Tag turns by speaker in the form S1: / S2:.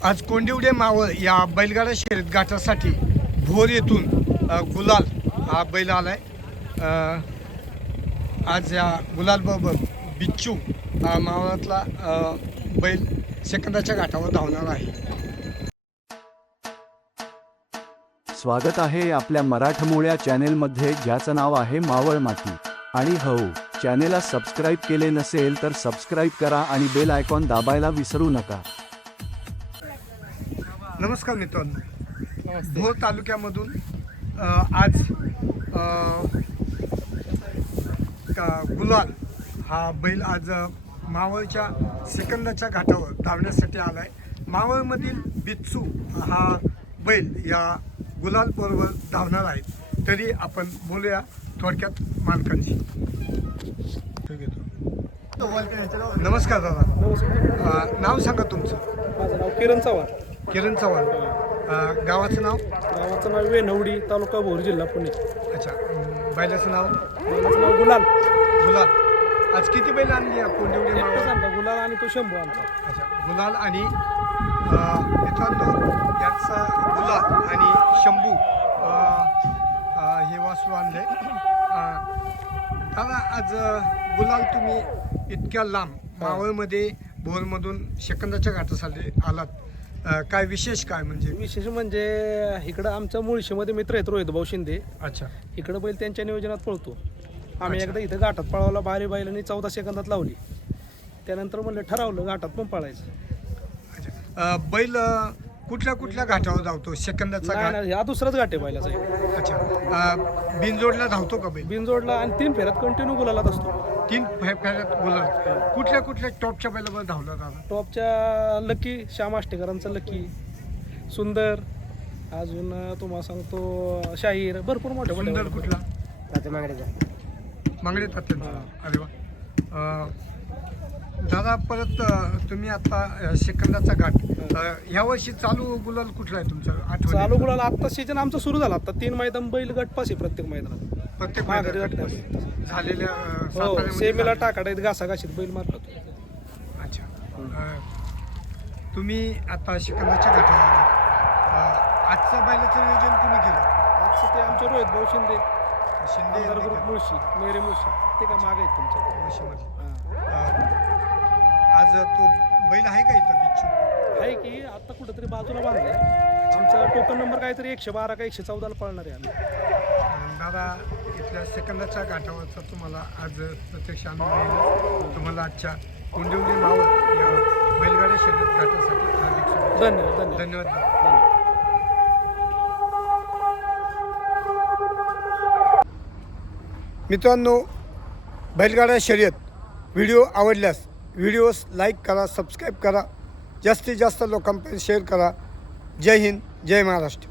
S1: आज कोंडिवडे मावळ या बैलगाडा शर्यत गाठासाठी भोर येथून गुलाल हा बैल आलाय। आज या गुलाल बाबा बिच्चू मावळातला बैल सेकंदाच्या घाटावर धावणार आहे।
S2: स्वागत आहे आपल्या मराठमोळ्या चॅनेलमध्ये, ज्याचं नाव आहे मावळ माती। आणि हो, चॅनेलला सबस्क्राईब केले नसेल तर सबस्क्राईब करा आणि बेल आयकॉन दाबायला विसरू नका।
S1: नमस्कार मित्रांनो, भोर तालुक्यामधून आज गुलाल हा बैल आज मावळच्या सेकंदाच्या घाटावर धावण्यासाठी आलाय। मावळमधील बिच्चू हा बैल या गुलाल बरोबर धावणार आहे। तरी आपण बोलूया थोडक्यात मालकांशी। नमस्कार दादा।
S3: नमस्कार,
S1: नाव सांगा तुमचं।
S3: माझं नाव किरण चव्हाण।
S1: किरण चव्हाण। गावाचं नाव?
S3: गावाचं नाव वेनवडी, तालुका भोर, जिल्हा पुणे।
S1: अच्छा, बैलाचं नाव?
S3: बैलाचं नाव गुलाल।
S1: गुलाल। आज किती बैल आणली या कोंडिवडे
S3: एकटाच
S1: मावळ?
S3: आणला गुलाल आणि तो शंभू आमचा।
S1: अच्छा, गुलाल आणि मित्रांनो यांचा गुलाल आणि शंभू हे वासरू आणले। दादा, आज गुलाल तुम्ही इतक्या लांब मावळमध्ये भोरमधून सेकंदाच्या घाटासाठी आलात, काय विशेष काय म्हणजे?
S3: विशेष म्हणजे इकडं आमच्या मुळशीमध्ये मित्र आहेत रोहित भाऊ शिंदे।
S1: अच्छा,
S3: इकडं बैल त्यांच्या नियोजनात पळतो। आम्ही
S1: अच्छा.
S3: एकदा इथं घाटात पळवला, बारी बैलांनी 14 सेकंदात लावली। त्यानंतर म्हणलं ठरवलं घाटात पण पळायचं।
S1: अच्छा, बैल कुठल्या कुठल्या घाटावर धावतो? सेकंदाचा घाट?
S3: नाही, हा दुसराच घाट आहे बैलाचा एक।
S1: अच्छा, बिनजोडला धावतो का बैल?
S3: बिनजोडला आणि 3 फेऱ्यात कंटिन्यू गुलालात असतो।
S1: 3 फेऱ्यात गुलाल? कुठल्या कुठल्या टॉपच्या बैलावर धावला दादा?
S3: टॉपच्या लकी, श्याम आष्टेकरांचा लकी, सुंदर, अजून तुम्हाला सांगतो शाहीर, भरपूर मोठे
S1: सुंदर कुठला? मांगडे तात्यांचा?
S3: हां.
S1: अरे वा। दादा, परत तुम्ही आता सेकंदाचा घाट, ह्या वर्षी चालू गुलाल कुठला आहे तुमचा?
S3: चालू गुलाल आत्ता सीजन आमचा सुरू झाला। आता 3 मैदान बैल गटपास आहे प्रत्येक मैदानात।
S1: प्रत्येक
S3: माघारी
S1: मैदानात
S3: गटपास
S1: झालेल्या
S3: हो,
S1: साताऱ्यामध्ये
S3: सेमीला
S1: झाले.
S3: टाकाटाईत घासाघाशीत बैल मारतात।
S1: अच्छा, तुम्ही आता सेकंदाच्या घाटावर आलात। आजचं बैलाचं नियोजन कोणी केलं?
S3: आजचं ते आमचे रोहित भाऊ शिंदे,
S1: शिंदे
S3: आमदार
S1: यांनी
S3: ग्रुप
S1: केलं.
S3: मुळशी, मेरे मुळशी, ते का मागे आहेत तुमच्या।
S1: मुळशीमध्ये.
S3: हां.
S1: आज तो बैल आहे का इथं बिच्चू?
S3: आहे की आता कुठंतरी बाजूला बांधलाय। आमचा टोकन नंबर काहीतरी 112 का 114 पळणार आहे आम्ही।
S1: दादा, इथल्या सेकंदाच्या घाटावरचा तुम्हाला आज प्रत्यक्ष अनुभव येईल। तुम्हाला आजच्या कोंडिवडे मावळ या बैलगाडा शर्यत घाटासाठी हार्दिक शुभेच्छा।
S3: धन्यवाद
S1: धन्यवाद। मित्रांनो, बैलगाडा शर्यत व्हिडिओ आवडल्यास व्हिडिओस लाईक करा, सबस्क्राईब करा, जास्तीत जास्त लोकांपर्यंत शेअर करा। जय हिंद, जय महाराष्ट्र।